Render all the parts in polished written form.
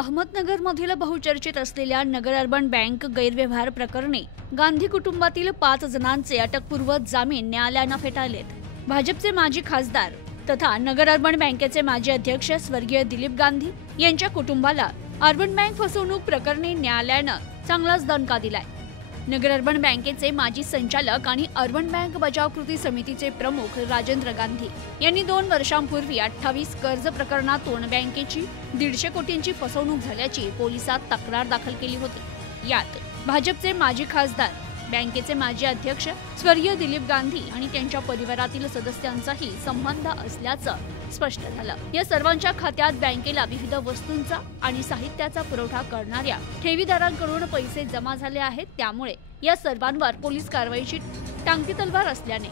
अहमदनगरमधील बहुचर्चित असलेल्या नगर urban bank गैरव्यवहार प्रकरणी गांधी कुटुंबातील 5 जणांचे अटकपूर्व जामीन न्यायालयाने फेटाळलेत। भाजपचे माजी खासदार तथा नगर अर्बन बँकेचे माजी अध्यक्ष स्वर्गीय दिलीप गांधी यांच्या कुटुंबाला अर्बन बँक फसवणूक प्रकरणी न्यायालयाने चांगलाच दणका दिलाय। नगर अर्बन बँकेचे माजी संचालक आणि अर्बन बँक बचाव कृती समितीचे प्रमुख राजेंद्र गांधी यांनी 2 वर्षांपूर्वी 28 कर्ज प्रकरणातून बँकेची 150 कोटींची फसवणूक झाल्याची पोलिसात तक्रार दाखल केली होती। यात भाजपचे माजी खासदार, बँकेचे माजी अध्यक्ष स्वर्गीय दिलीप गांधी आणि त्यांच्या परिवारातील सदस्यांचाही संबंध असल्याचं स्पष्ट झालं। या सर्वांच्या खात्यात बँकेला विविध वस्तूंचा आणि साहित्याचा पुरवठा करणाऱ्या ठेवीदारांकडून पैसे जमा झाले आहेत। त्यामुळे या सर्वांवर पोलीस कारवाईची टांगती तलवार असल्याने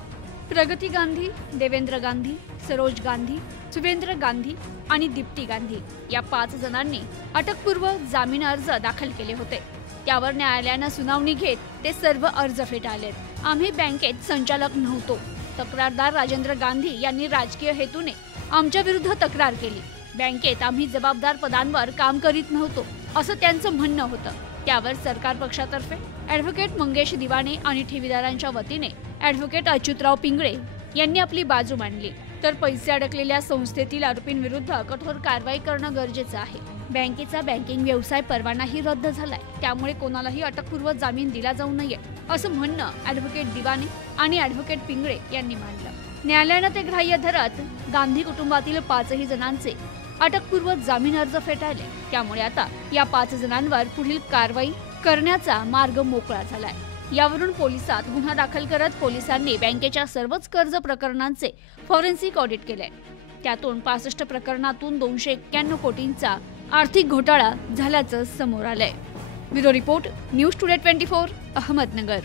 प्रगती गांधी, देवेंद्र गांधी, सरोज गांधी, सुवेंद्र गांधी आणि दीप्ती गांधी या 5 जणांनी अटकपूर्व जामीन अर्ज दाखल केले होते। त्यावर न्यायालयाने सुनावणी घेत ते सर्व अर्ज फेटाळलेत। आम्ही बँकेत संचालक नव्हतो। तक्रारदार राजेंद्र गांधी यांनी राजकीय हेतूने आमच्या विरुद्ध तक्रार केली। बँकेत आम्ही जबाबदार पदांवर काम करीत नव्हतो असं त्यांचं म्हणणं होतं। त्यावर सरकार पक्षातर्फे ॲडव्होकेट मंगेश दिवाणे आणि ठेवीदारांच्या वतीने ॲडव्होकेट अच्युतराव पिंगळे यांनी आपली बाजू मांडली। तर पैसे अडकलेल्या संस्थेतील आरोपींविरुद्ध कठोर कारवाई करणं गरजेचं आहे। बँकेचा बँकिंग व्यवसाय परवानाही रद्द झालाय, त्यामुळे कोणालाही अटकपूर्व जामीन दिला जाऊ नये असं म्हणणं ॲडव्होकेट दिवाणे आणि ॲडव्होकेट पिंगळे यांनी मांडलं। न्यायालयाने ते ग्राह्य धरत गांधी कुटुंबातील 5 जणांचे अटकपूर्व जामीन अर्ज फेटाळले। त्यामुळे आता या 5 जणांवर पुढील कारवाई करण्याचा मार्ग मोकळा झालाय। यावरून पोलिसात गुन्हा दाखल करत पोलिसांनी बँकेच्या सर्वच कर्ज प्रकरणांचे फॉरेन्सिक ऑडिट केले। त्यातून 65 प्रकरणातून 291 कोटींचा आर्थिक घोटाळा झाल्याचं समोर आलंय। Bureau report, news today 24, Ahmednagar.